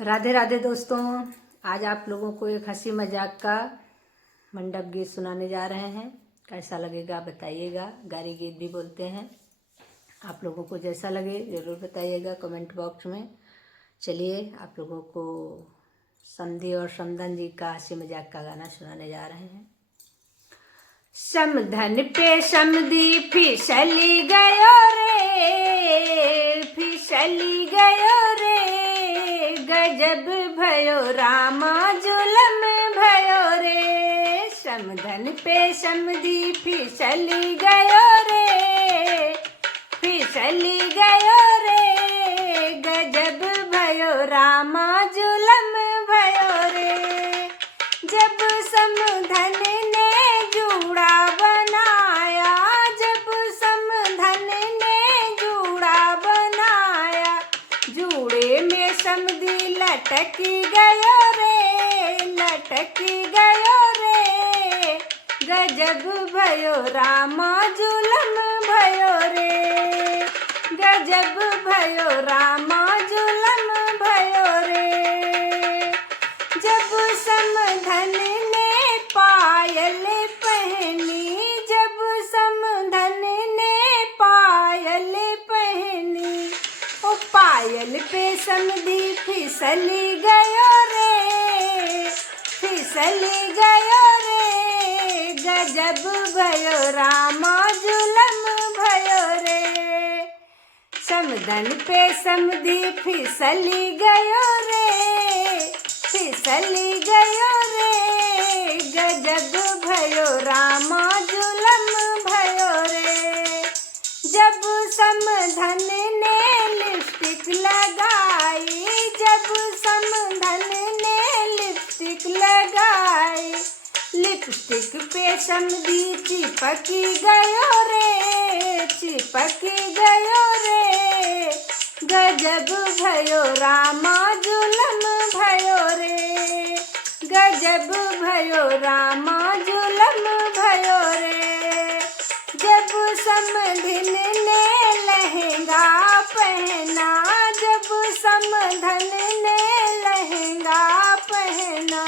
राधे राधे दोस्तों, आज आप लोगों को एक हंसी मजाक का मंडप गीत सुनाने जा रहे हैं। कैसा लगेगा बताइएगा। गारी गीत भी बोलते हैं। आप लोगों को जैसा लगे ज़रूर बताइएगा कमेंट बॉक्स में। चलिए आप लोगों को समधी और समधन जी का हंसी मजाक का गाना सुनाने जा रहे हैं। समधन पे समधी फिसली गयो रे, फिसली गयो रे, गजब भयो रामा जुलम भयो रे। समधन पे समधी फिसली गयो रे, फिसली गयो रे, गजब भयो रामा जुलम भयो रे। जब समधन ने जूड़ा बनाया, जब समधन ने जूड़ा बनाया, जूड़े में समधी लटकी गयो रे, लटकी गयो रे, गजब भयो रामा जुलम भयो रे, गजब भयो रामा जुलम भयो रे। जब समधन ने पायल पहनी, जब समधन ने पायल पहनी, ओ पायल पे समधी फिसली गयो रे, फिसली गयो रे, गजब भयो रामा जुलम भयो रे। समधन पे समधी फिसली गयो रे, फिसली गयो रे, गजब भयो रामा जुलम भयो रे। जब समधन ने लिपस्टिक लगाई, जब समधन ने लिपस्टिक लगाई, लिपस्टिक पे समधी चिपकी गयो रे, चिपकी गयो रे, गजब भयो रामा जुलम भयो रे, गजब भयो रामा जुलम भयो रे। जब समधन ने लहंगा पहना, जब समधन ने लहंगा पहना,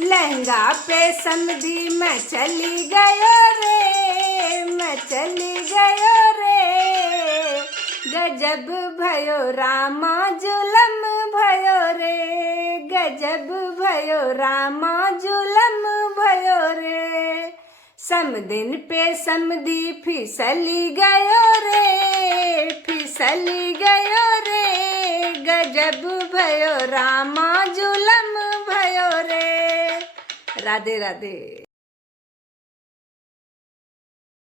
लहंगा पे समधी मैं चली गयो रे, मैं चली गयो रे, गजब भयो रामा जुलम भयो रे, गजब भयो रामा जुलम भयो रे। समदिन पे समधी फिसली गयो रे, फिसली गयो रे, गजब भयो रामा जुलम भयो रे। राधे राधे।